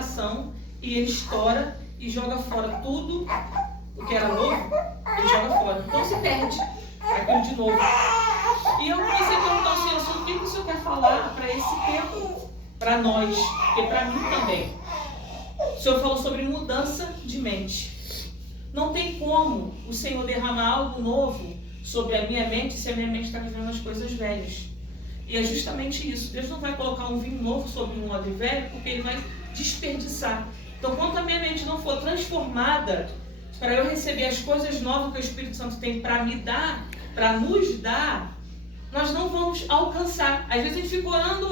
tentação e ele estoura e joga fora tudo o que era novo, ele joga fora. Então se perde aquilo de novo. E eu comecei a perguntar ao Senhor, o que o Senhor quer falar para esse tempo, para nós, e para mim também. O Senhor falou sobre mudança de mente. Não tem como o Senhor derramar algo novo sobre a minha mente se a minha mente está vivendo as coisas velhas. E é justamente isso. Deus não vai colocar um vinho novo sobre um odre velho porque Ele vai desperdiçar. Então, quando a minha mente não for transformada para eu receber as coisas novas que o Espírito Santo tem para me dar, para nos dar, nós não vamos alcançar. Às vezes a gente fica orando.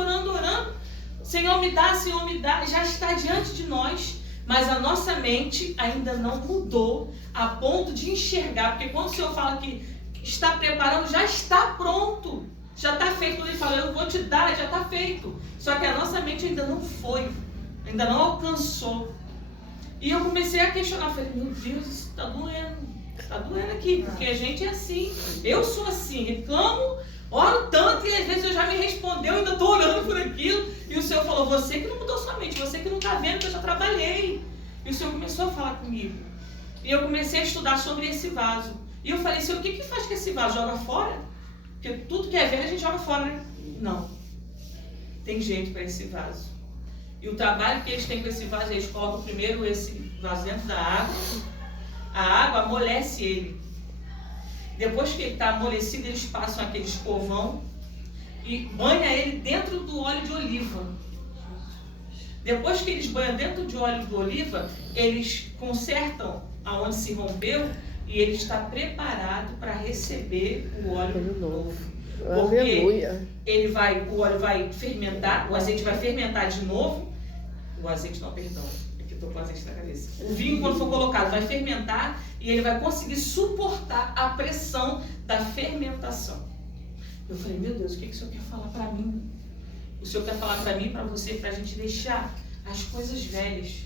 Senhor me dá, já está diante de nós, mas a nossa mente ainda não mudou a ponto de enxergar. Porque quando o Senhor fala que está preparando, já está pronto. Já está feito. Quando Ele fala, eu vou te dar, já está feito. Só que a nossa mente ainda não foi, ainda não alcançou. E eu comecei a questionar, falei, meu Deus, isso está doendo aqui, porque a gente é assim. Eu sou assim, reclamo, oro tanto e às vezes eu já me respondeu, ainda estou orando por aquilo. E o Senhor falou, você que não mudou sua mente, você que não está vendo que eu já trabalhei. E o Senhor começou a falar comigo. E eu comecei a estudar sobre esse vaso. E eu falei, Senhor, o que faz com esse vaso? Joga fora? Porque tudo que é velho a gente joga fora, né? Não. Tem jeito para esse vaso. E o trabalho que eles têm com esse vaso, eles colocam primeiro esse vaso dentro da água. A água amolece ele. Depois que ele está amolecido, eles passam aquele escovão e banham ele dentro do óleo de oliva. Depois que eles banham dentro de óleo de oliva, eles consertam aonde se rompeu e ele está preparado para receber o óleo novo. Porque o óleo vai fermentar, o azeite vai fermentar de novo. O azeite não, perdão, aqui estou com o azeite na cabeça. O vinho, quando for colocado, vai fermentar e ele vai conseguir suportar a pressão da fermentação. Eu falei, meu Deus, o que o Senhor quer falar para mim? O Senhor quer falar para mim e para você, para a gente deixar as coisas velhas,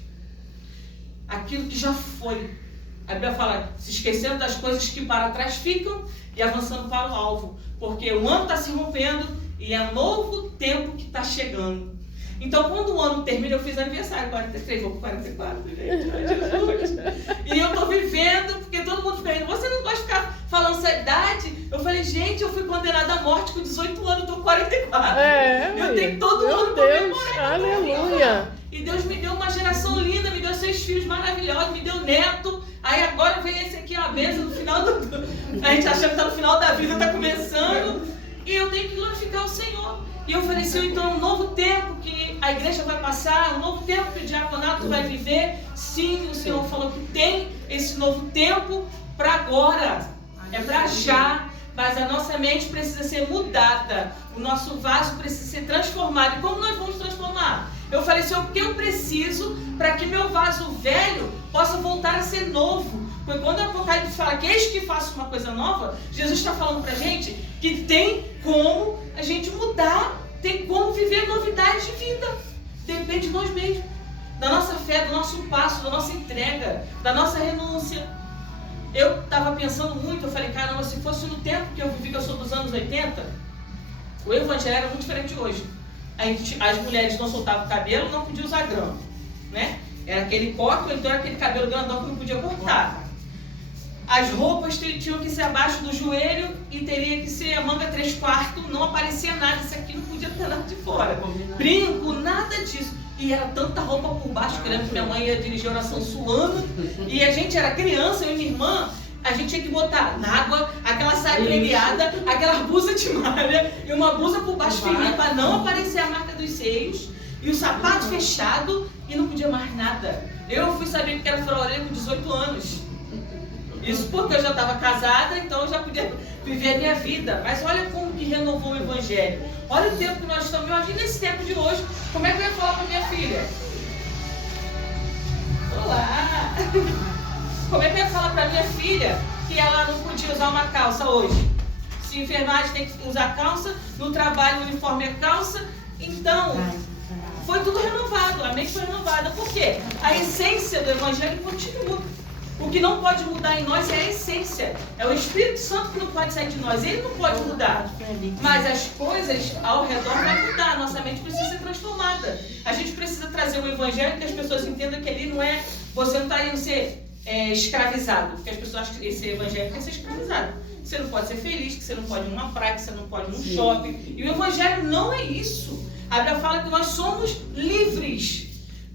aquilo que já foi. A Bíblia fala, se esquecendo das coisas que para trás ficam e avançando para o alvo. Porque o ano está se rompendo e é um novo tempo que está chegando. Então, quando o ano termina, eu fiz aniversário, 43, vou para 44, gente. E eu estou vivendo, porque todo mundo fica, você não gosta de ficar falando essa idade? Eu falei, gente, eu fui condenada à morte com 18 anos, estou com 44. Eu tenho todo mundo comemorar. Aleluia. E Deus me deu uma geração linda, me deu 6 filhos maravilhosos, me deu neto. Aí agora vem esse aqui, a bênção no final a gente achando que está no final da vida, está começando. E eu tenho que glorificar o Senhor. E eu falei, Senhor, então um novo tempo que a igreja vai passar, um novo tempo que o diaconato vai viver. Sim, o Senhor falou que tem esse novo tempo para agora. É para já. Mas a nossa mente precisa ser mudada. O nosso vaso precisa ser transformado. E como nós vamos transformar? Eu falei, Senhor, o que eu preciso para que meu vaso velho possa voltar a ser novo? Porque quando o Apocalipse fala que eis que faço uma coisa nova, Jesus está falando para a gente que tem como a gente mudar, tem como viver novidade de vida. Depende de nós mesmos, da nossa fé, do nosso passo, da nossa entrega, da nossa renúncia. Eu estava pensando muito, eu falei, caramba, se fosse no tempo que eu vivi, que eu sou dos anos 80, o evangelho era muito diferente de hoje. As mulheres não soltavam o cabelo, não podiam usar grão, né? Era aquele coque, ou então era aquele cabelo grandão que não podia cortar. As roupas tinham que ser abaixo do joelho e teria que ser a manga 3/4, não aparecia nada, isso aqui não podia ter nada de fora. Brinco, nada disso. E era tanta roupa por baixo, que eu lembro que minha mãe ia dirigir a oração suando, e a gente era criança, eu e minha irmã, a gente tinha que botar na água, aquela saia pregueada, aquela blusa de malha e uma blusa por baixo fininha para não aparecer a marca dos seios, e o sapato fechado e não podia mais nada. Eu fui saber que era furar-orelha com 18 anos. Isso porque eu já estava casada, então eu já podia viver a minha vida. Mas olha como que renovou o evangelho. Olha o tempo que nós estamos. Imagina esse tempo de hoje. Como é que eu ia falar para minha filha? Olá! Como é que eu ia falar para minha filha que ela não podia usar uma calça hoje? Se enfermagem tem que usar calça, no trabalho o uniforme é calça. Então, foi tudo renovado, a mente foi renovada. Por quê? A essência do evangelho continua. O que não pode mudar em nós é a essência. É o Espírito Santo que não pode sair de nós. Ele não pode mudar. Mas as coisas ao redor vão mudar. Nossa mente precisa ser transformada. A gente precisa trazer um evangelho que as pessoas entendam que ali não é... Você não está indo ser escravizado. Porque as pessoas acham que esse evangelho quer ser escravizado. Você não pode ser feliz, que você não pode ir numa praia, que você não pode ir num shopping. E o evangelho não é isso. A Bíblia fala que nós somos livres.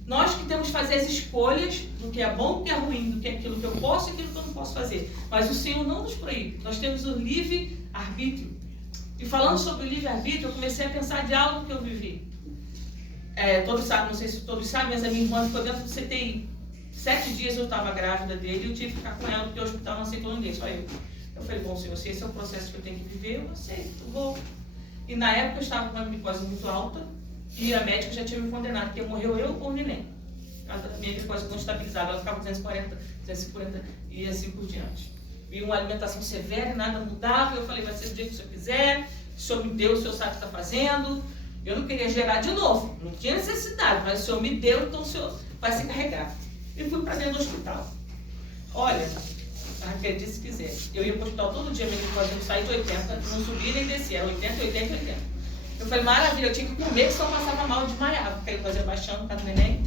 Nós que temos que fazer as escolhas do que é bom, do que é ruim, do que é aquilo que eu posso e aquilo que eu não posso fazer. Mas o Senhor não nos proíbe. Nós temos o livre-arbítrio. E falando sobre o livre-arbítrio, eu comecei a pensar de algo que eu vivi. Todos sabem, não sei se todos sabem, mas a minha irmã ficou dentro do CTI. 7 dias eu estava grávida dele e eu tive que ficar com ela porque o hospital não aceitou ninguém, só eu. Eu falei, bom, Senhor, se esse é o processo que eu tenho que viver, eu aceito, eu vou. E na época eu estava com uma glicose muito alta e a médica já tinha me condenado, que morreu eu ou o neném. A minha glicose não estabilizava, ela ficava 240, 250 e assim por diante. E uma alimentação severa, nada mudava. Eu falei, vai ser do jeito que o Senhor quiser, o Senhor me deu, o Senhor sabe o que está fazendo. Eu não queria gerar de novo, não tinha necessidade, mas o Senhor me deu, então o Senhor vai se carregar. E fui para dentro do hospital. Olha, acredite se quiser, eu ia para o hospital todo dia, minha glicose não saía de 80, não subia nem descia, era 80, 80, 80. Eu falei, maravilha, eu tinha que comer, senão eu passava mal, eu desmaiava, porque ele fazia baixando por causa do neném.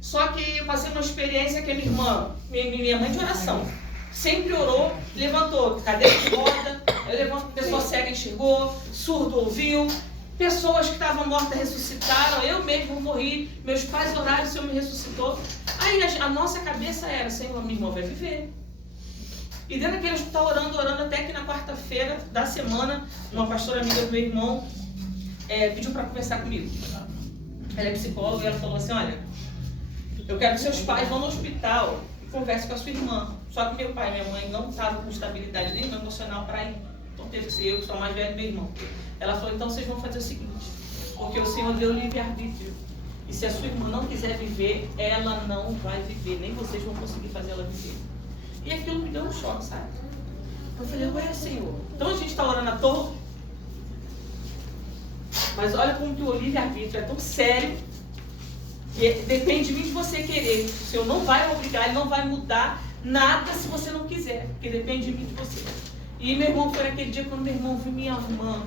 Só que eu passei uma experiência que a minha irmã, minha mãe de oração, sempre orou, levantou, cadeira de roda, eu levanto, pessoa cega enxergou, surdo ouviu, pessoas que estavam mortas ressuscitaram, eu mesmo morri, meus pais oraram, o Senhor me ressuscitou. Aí a nossa cabeça era, Senhor, minha irmã vai viver. E dentro daquele hospital orando, até que na quarta-feira da semana, uma pastora amiga do meu irmão pediu para conversar comigo. Ela é psicóloga e ela falou assim, olha, eu quero que seus pais vão no hospital e conversem com a sua irmã. Só que meu pai e minha mãe não estavam com estabilidade nenhuma emocional para ir. Então teve que ser eu, que sou a mais velha do meu irmão. Ela falou, então vocês vão fazer o seguinte, porque o Senhor deu livre-arbítrio. E se a sua irmã não quiser viver, ela não vai viver, nem vocês vão conseguir fazer ela viver. E aquilo me deu um choque, sabe? Eu falei, ué, Senhor. Então a gente está orando à toa. Mas olha como que o livre-arbítrio é tão sério. E depende de mim de você querer. O Senhor não vai obrigar, Ele não vai mudar nada se você não quiser. Porque depende de mim de você. E meu irmão foi naquele dia quando meu irmão viu minha irmã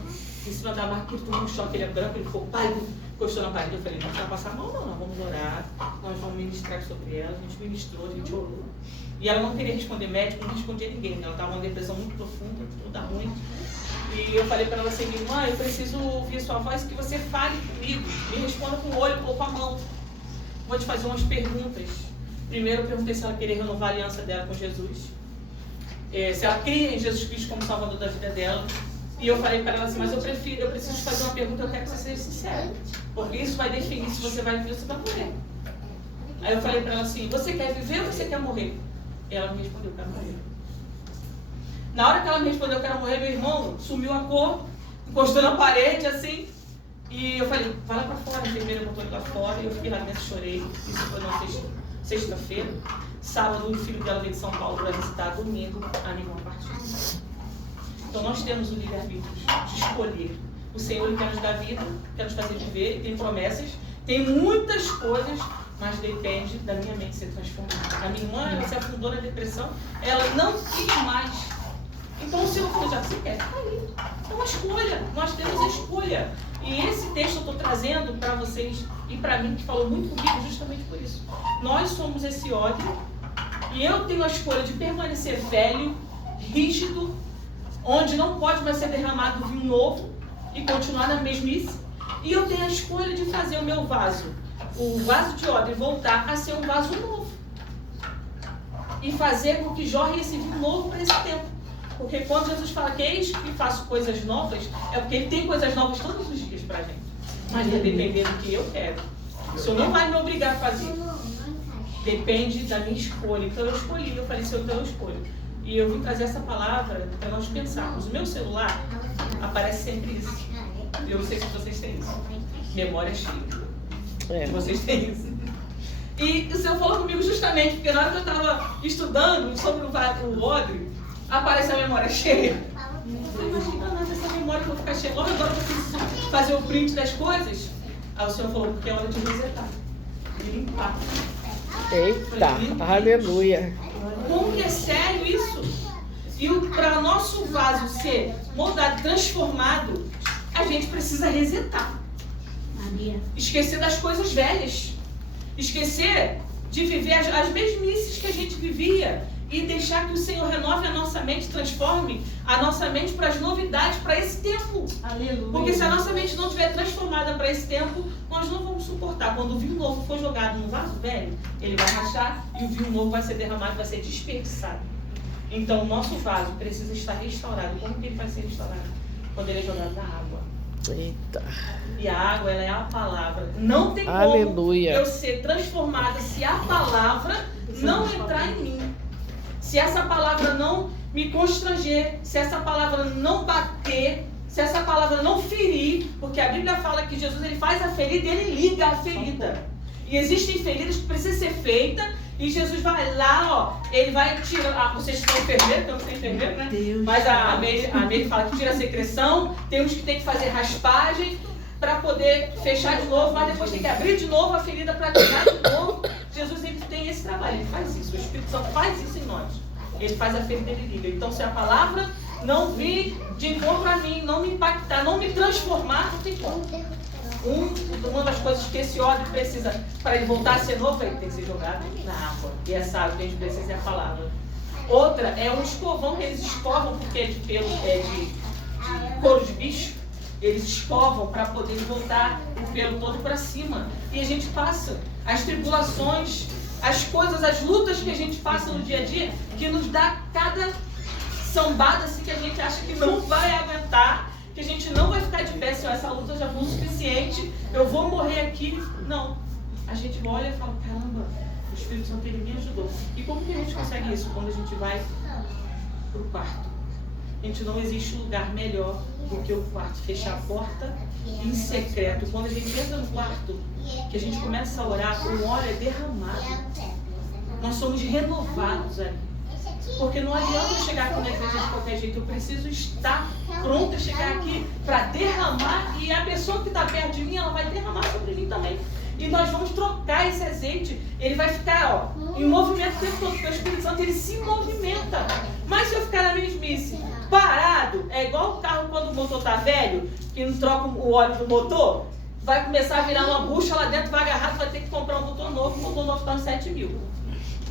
em cima da marca, ele tomou um choque, ele é branco, ele ficou pálido, encostou na parede. Eu falei, não vai passar mal não, nós vamos orar, nós vamos ministrar sobre ela. A gente ministrou, a gente orou. E ela não queria responder médico, não respondia ninguém. Ela estava numa depressão muito profunda, toda ruim. E eu falei para ela assim, minha irmã, eu preciso ouvir a sua voz, que você fale comigo. Me responda com o olho ou com a mão. Vou te fazer umas perguntas. Primeiro eu perguntei se ela queria renovar a aliança dela com Jesus. Se ela cria em Jesus Cristo como Salvador da vida dela. E eu falei para ela assim, mas eu preciso te fazer uma pergunta, eu quero que você seja sincero. Porque isso vai definir se você vai viver ou se vai morrer. Aí eu falei para ela assim, você quer viver ou você quer morrer? E ela me respondeu, eu quero morrer. Na hora que ela me respondeu, eu quero morrer, meu irmão sumiu a cor, encostou na parede assim. E eu falei, vai lá para fora, a enfermeira botou ele lá fora. E eu fiquei lá dentro, chorei. Isso foi na sexta-feira. Sábado, o filho dela veio de São Paulo para visitar. Domingo, a minha irmã partiu. Então nós temos o livre-arbítrio de escolher. O Senhor Ele quer nos dar vida, quer nos fazer viver, Ele tem promessas, tem muitas coisas, mas depende da minha mente ser transformada. A minha irmã, ela se afundou na depressão, ela não quis mais. Então o Senhor falou, já você quer? Tá aí. É uma escolha, nós temos a escolha. E esse texto eu estou trazendo para vocês e para mim, que falou muito comigo justamente por isso. Nós somos esse ódio e eu tenho a escolha de permanecer velho, rígido, onde não pode mais ser derramado vinho novo e continuar na mesmice. E eu tenho a escolha de fazer o meu vaso, o vaso de ódio, voltar a ser um vaso novo. E fazer com que jorre esse vinho novo para esse tempo. Porque quando Jesus fala que eis que faço coisas novas, é porque Ele tem coisas novas todos os dias para a gente. Mas vai depender do que eu quero. O Senhor não vai me obrigar a fazer. Depende da minha escolha. Então eu escolhi, eu falei, Senhor, então eu escolho. E eu vim trazer essa palavra para nós pensarmos. O meu celular aparece sempre isso. Eu não sei se vocês têm isso. Memória cheia. Vocês têm isso. E o Senhor falou comigo justamente, porque na hora que eu estava estudando sobre o odre, aparece a memória cheia. Eu imagina essa memória que eu vou ficar cheia. Logo agora eu preciso fazer o print das coisas. Aí o Senhor falou, porque é hora de resetar, de limpar. Eita, aleluia. Como que é sério isso? E para o nosso vaso ser moldado, transformado, a gente precisa resetar. Esquecer das coisas velhas. Esquecer de viver as mesmices que a gente vivia e deixar que o Senhor renove a nossa mente, transforme a nossa mente para as novidades, para esse tempo. Aleluia. Porque se a nossa mente não estiver transformada para esse tempo, nós não vamos suportar. Quando o vinho novo for jogado no vaso velho, ele vai rachar e o vinho novo vai ser derramado, vai ser desperdiçado. Então o nosso vaso precisa estar restaurado. Como que ele vai ser restaurado? Quando ele é jogado na água. Eita. E a água, ela é a palavra. Não tem como eu ser transformada se a palavra não entrar em mim. Se essa palavra não me constranger, se essa palavra não bater, se essa palavra não ferir, porque a Bíblia fala que Jesus ele faz a ferida e ele liga a ferida. E existem feridas que precisam ser feitas e Jesus vai lá, ó, ele vai tirar. Vocês são enfermeiros, eu não sou enfermeiro, né? Mas a Meire fala que tira a secreção, tem uns que tem que fazer raspagem para poder fechar de novo, mas depois tem que abrir de novo a ferida para tirar de novo. Jesus ele tem esse trabalho, ele faz isso, o Espírito Santo faz isso em nós. Ele faz a ferida, ele liga. Então se a palavra não vir de encontro a mim, não me impactar, não me transformar, não tem como. Uma das coisas que esse óleo precisa, para ele voltar a ser novo, ele tem que ser jogado na água. E essa água que a gente precisa é a palavra. Outra é um escovão que eles escovam, porque é de pelo, de couro de bicho. Eles escovam para poder voltar o pelo todo para cima. E a gente passa as tribulações, as coisas, as lutas que a gente passa no dia a dia, que nos dá cada sambada assim, que a gente acha que não vai aguentar, que a gente não vai ficar de pé, se essa luta já foi o suficiente, eu vou morrer aqui. Não. A gente olha e fala, caramba, o Espírito Santo ele me ajudou. E como que a gente consegue isso? Quando a gente vai para o quarto. A gente não existe lugar melhor do que o quarto. Fechar a porta em secreto. Quando a gente entra no quarto, que a gente começa a orar, o óleo é derramado. Nós somos renovados ali. Porque não adianta eu chegar aqui na igreja de qualquer jeito. Eu preciso estar pronta a chegar aqui para derramar. E a pessoa que está perto de mim, ela vai derramar sobre mim também. E nós vamos trocar esse azeite. Ele vai ficar em movimento o tempo todo. Porque o Espírito Santo ele se movimenta. Mas se eu ficar na mesmice, parado, é igual o carro quando o motor está velho, que não troca o óleo do motor, vai começar a virar uma bucha lá dentro, vai agarrar, vai ter que comprar um motor novo. O motor novo está uns 7 mil.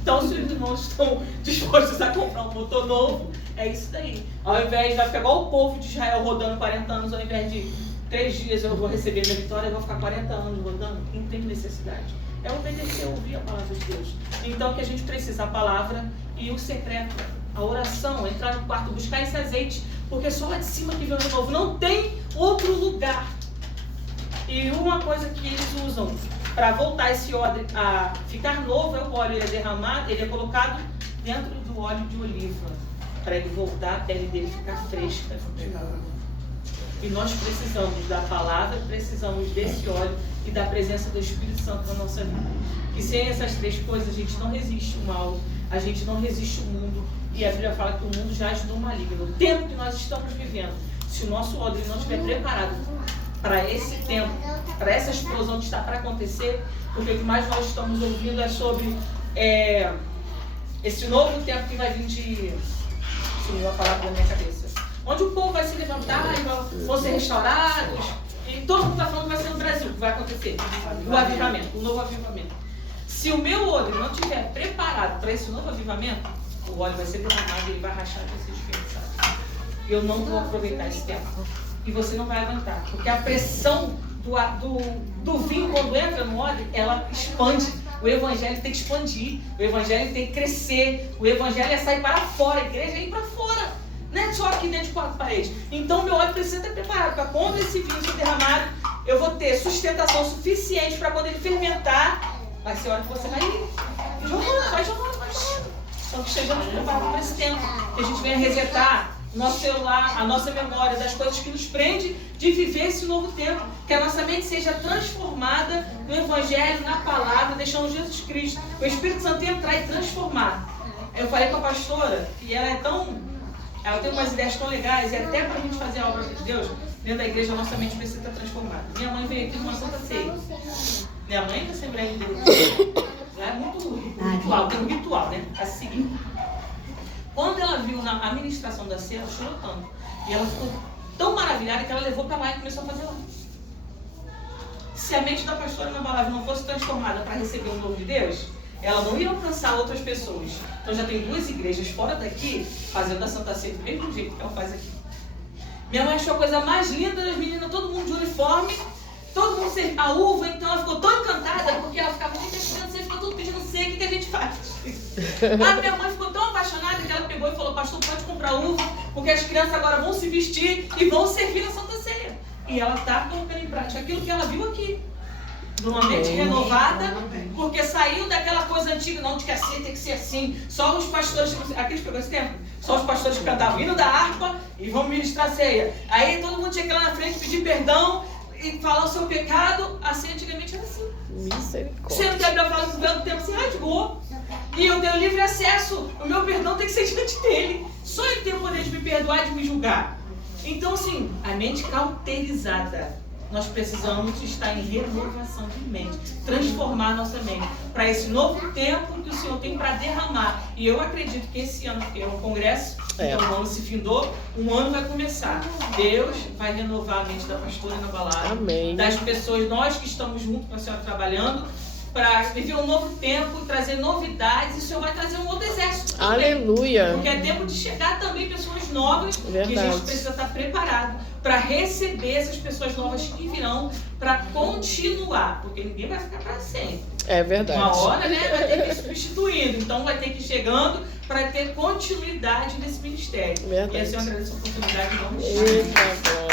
Então, se os irmãos estão dispostos a comprar um motor novo, é isso daí. Ao invés, vai ficar igual o povo de Israel rodando 40 anos, ao invés de 3 dias eu vou receber minha vitória, eu vou ficar 40 anos rodando. Não tem necessidade. É obedecer, ouvir a palavra de Deus. Então, que a gente precisa, a palavra e o secreto, a oração, entrar no quarto, buscar esse azeite, porque só lá de cima que vem o novo. Não tem outro lugar. E uma coisa que eles usam para voltar esse óleo a ficar novo, é o óleo, ele é derramado, ele é colocado dentro do óleo de oliva, para ele voltar, a pele dele ficar fresca de novo. E nós precisamos da palavra, precisamos desse óleo e da presença do Espírito Santo na nossa vida. Que sem essas 3 coisas a gente não resiste o mal, a gente não resiste o mundo, e a Bíblia fala que o mundo jaz no maligno. O tempo que nós estamos vivendo, se o nosso óleo não estiver preparado para esse tempo, para essa explosão que está para acontecer, porque o que mais nós estamos ouvindo é sobre esse novo tempo que vai vir de... Sumiu a palavra da minha cabeça. Onde o povo vai se levantar e vão ser restaurados. E todo mundo está falando que vai ser no Brasil, que vai acontecer. O avivamento, o novo avivamento. Se o meu óleo não estiver preparado para esse novo avivamento, o óleo vai ser derramado e ele vai rachar e vai ser desperdiçado. E eu não vou aproveitar esse tempo. E você não vai aguentar. Porque a pressão do vinho, quando entra no óleo, ela expande. O evangelho tem que expandir. O evangelho tem que crescer. O evangelho é sair para fora. A igreja é ir para fora. Não é só aqui dentro de 4 paredes. Então, meu óleo precisa estar preparado para quando esse vinho for derramado, eu vou ter sustentação suficiente para quando ele fermentar. Vai ser a hora que você vai ir. Jogando, vai jogando, vai jogando. Então, que estejamos preparados para esse tempo. Que a gente venha resetar nosso celular, a nossa memória, das coisas que nos prende de viver esse novo tempo. Que a nossa mente seja transformada no Evangelho, na palavra, deixando Jesus Cristo, o Espírito Santo entrar e transformar. Eu falei com a pastora, e ela tem umas ideias tão legais, e até para a gente fazer a obra de Deus, dentro da igreja, a nossa mente precisa estar transformada. Minha mãe veio aqui numa Santa Ceia. Minha mãe é da Assembleia de Deus. Lá é muito ritual, tem um ritual, né? A seguir. Quando ela viu a ministração da ceia, ela chorou tanto. E ela ficou tão maravilhada que ela levou para lá e começou a fazer lá. Se a mente da pastora Ana Balávia não fosse transformada para receber o novo de Deus, ela não ia alcançar outras pessoas. Então já tem 2 igrejas fora daqui fazendo a Santa Ceia do mesmo jeito que ela faz aqui. Minha mãe achou a coisa mais linda, as meninas, todo mundo de uniforme, todo mundo servindo a uva, então ela ficou tão encantada, porque ela ficava, gente, as crianças ficam tudo pedindo ceia, o que a gente faz? A minha mãe ficou tão apaixonada que ela pegou e falou, pastor, pode comprar uva, porque as crianças agora vão se vestir e vão servir na Santa Ceia. E ela está colocando em prática aquilo que ela viu aqui. Numa mente renovada, porque saiu daquela coisa antiga, não, de que a ceia tem que ser assim. Só os pastores, aqueles que pegou esse tempo, só os pastores que cantavam hino da harpa e vão ministrar a ceia. Aí todo mundo tinha que ir lá na frente pedir perdão e falar o seu pecado. A ceia antigamente era assim. Misericórdia. Sendo que a Bíblia fala que o véu do tempo se rasgou. E eu tenho livre acesso. O meu perdão tem que ser diante dele. Só ele tem o poder de me perdoar e de me julgar. Então, assim, a mente cauterizada. Nós precisamos estar em renovação de mente, transformar a nossa mente para esse novo tempo que o Senhor tem para derramar. E eu acredito que esse ano, porque é um congresso, então o ano se findou, um ano vai começar. Deus vai renovar a mente da pastora Ana Balávia, amém, das pessoas, nós que estamos juntos com a senhora trabalhando, para viver um novo tempo, trazer novidades, e o Senhor vai trazer um outro exército também. Aleluia. Porque é tempo de chegar também pessoas novas, Verdade. e a gente precisa estar preparado para receber essas pessoas novas que virão, para continuar, porque ninguém vai ficar para sempre. É verdade. Uma hora, né, vai ter que ir substituindo, então vai ter que ir chegando para ter continuidade nesse ministério. Verdade. E assim eu agradeço a oportunidade de não Eita,